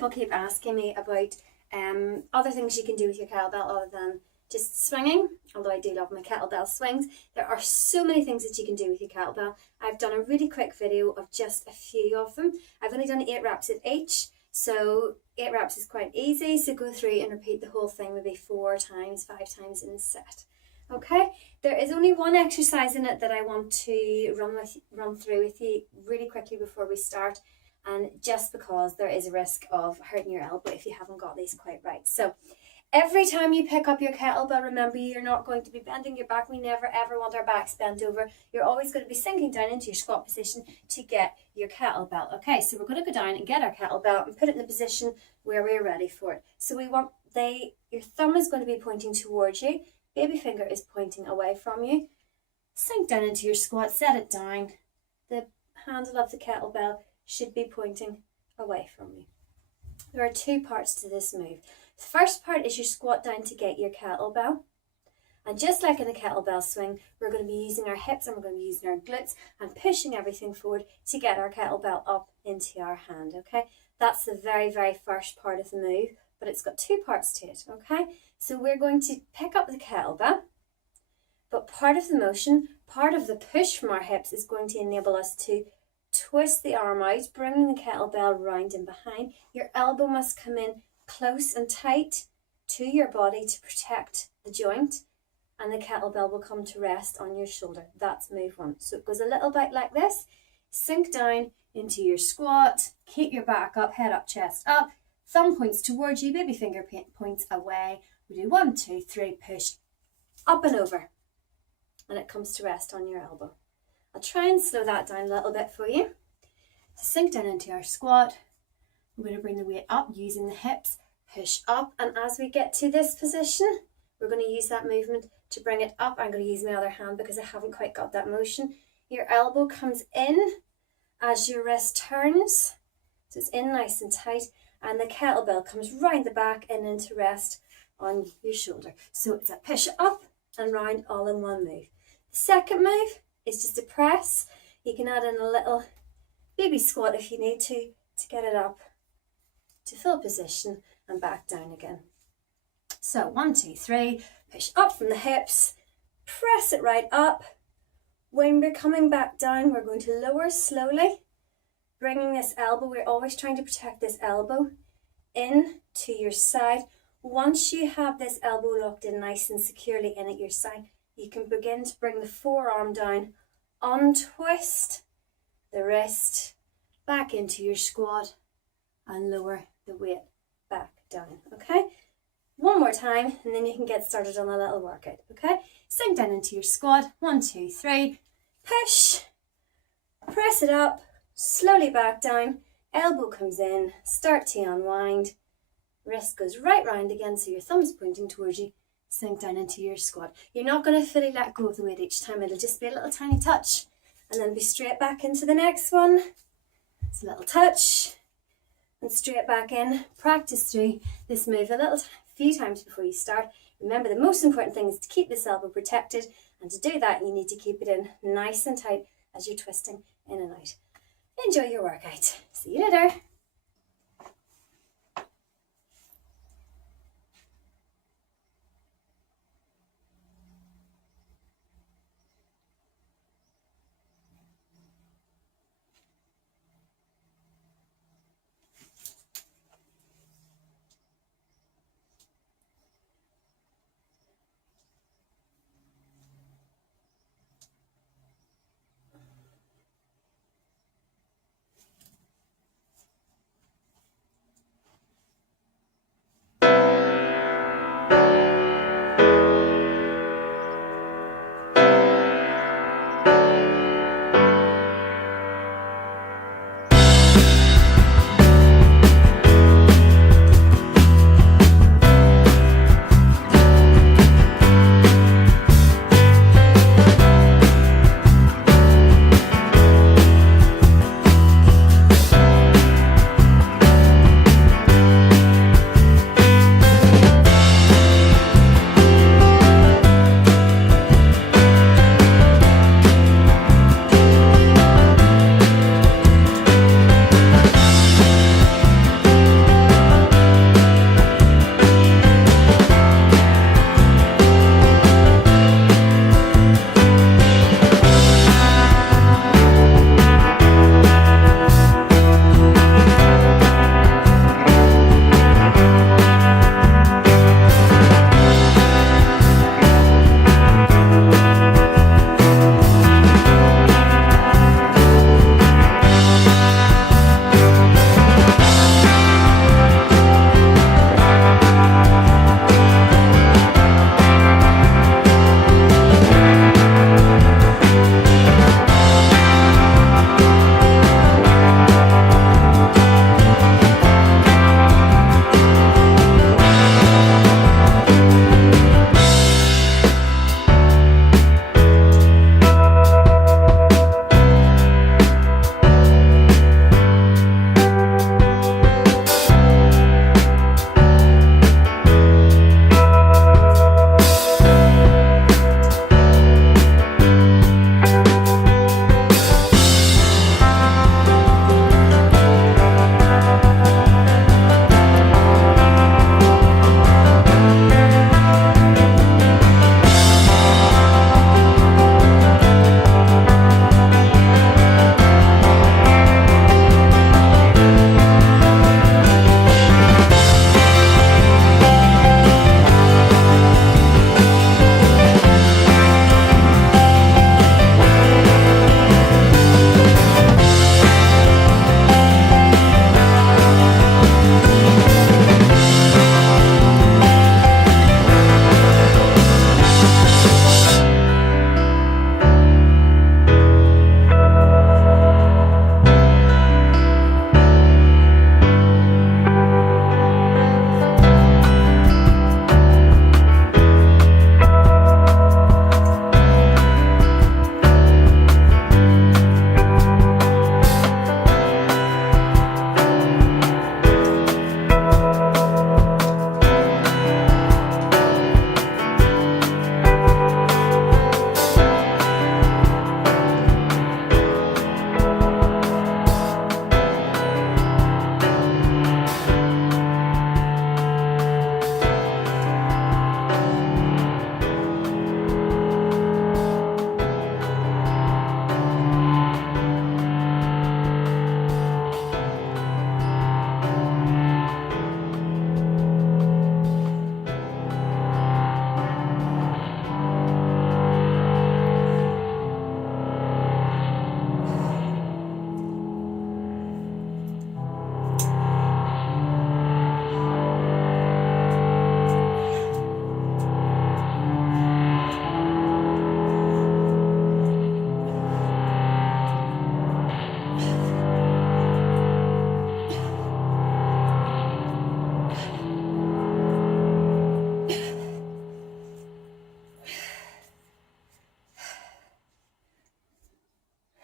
People keep asking me about other things you can do with your kettlebell other than just swinging, although I do love my kettlebell swings. There are so many things that you can do with your kettlebell. I've done a really quick video of just a few of them. I've only done 8 reps at each, so 8 reps is quite easy, so go through and repeat the whole thing maybe 4 times, 5 times in the set. Okay, there is only one exercise in it that I want to run through with you really quickly before we start, and just because there is a risk of hurting your elbow if you haven't got these quite right. So every time you pick up your kettlebell, remember you're not going to be bending your back. We never ever want our backs bent over. You're always going to be sinking down into your squat position to get your kettlebell. Okay, so we're going to go down and get our kettlebell and put it in the position where we're ready for it. So we want your thumb is going to be pointing towards you. Baby finger is pointing away from you. Sink down into your squat, set it down. The handle of the kettlebell should be pointing away from you. There are 2 parts to this move. The first part is your squat down to get your kettlebell. And just like in a kettlebell swing, we're going to be using our hips and we're going to be using our glutes and pushing everything forward to get our kettlebell up into our hand, okay? That's the very, very first part of the move, but it's got 2 parts to it, okay? So we're going to pick up the kettlebell, but part of the motion, part of the push from our hips is going to enable us to twist the arm out, bringing the kettlebell round and behind. Your elbow must come in close and tight to your body to protect the joint, and the kettlebell will come to rest on your shoulder. That's move 1. So it goes a little bit like this. Sink down into your squat, keep your back up, head up, chest up, thumb points towards you, baby finger points away. We do 1, 2, 3, push up and over, and it comes to rest on your elbow. I'll try and slow that down a little bit for you. So sink down into our squat. We're going to bring the weight up using the hips, push up, and as we get to this position, we're going to use that movement to bring it up. I'm going to use my other hand because I haven't quite got that motion. Your elbow comes in as your wrist turns, so it's in nice and tight, and the kettlebell comes round the back and into rest on your shoulder. So it's a push up and round all in one move. The second move is just a press. You can add in a little baby squat if you need to get it up to full position and back down again. So 1, 2, 3, push up from the hips, press it right up. When we're coming back down, we're going to lower slowly, bringing this elbow, we're always trying to protect this elbow, in to your side. Once you have this elbow locked in nice and securely in at your side, you can begin to bring the forearm down, untwist the wrist, back into your squat, and lower the weight back down, okay? One more time, and then you can get started on a little workout, okay? Sink down into your squat, 1, 2, 3, push, press it up, slowly back down, elbow comes in, start to unwind, wrist goes right round again, so your thumb's pointing towards you, sink down into your squat. You're not going to fully let go of the weight each time, it'll just be a little tiny touch, and then be straight back into the next one. It's a little touch, and straight back in. Practice through this move a few times before you start. Remember, the most important thing is to keep this elbow protected, and to do that you need to keep it in nice and tight as you're twisting in and out. Enjoy your workout. See you later.